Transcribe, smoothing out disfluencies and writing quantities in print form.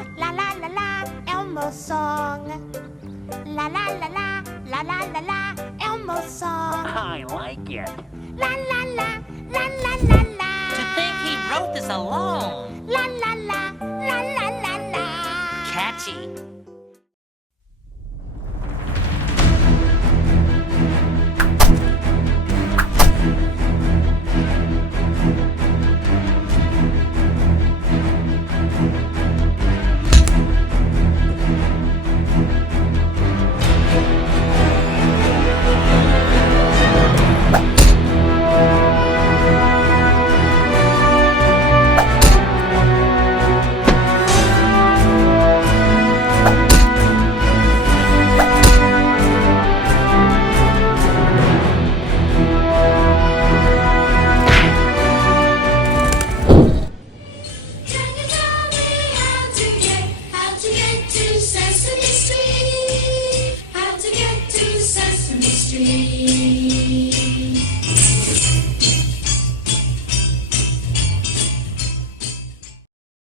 song, la la la la, Elmo song. La la la la, la la la la, Elmo song. I like it. La la la, la la la la. To think he wrote this alone.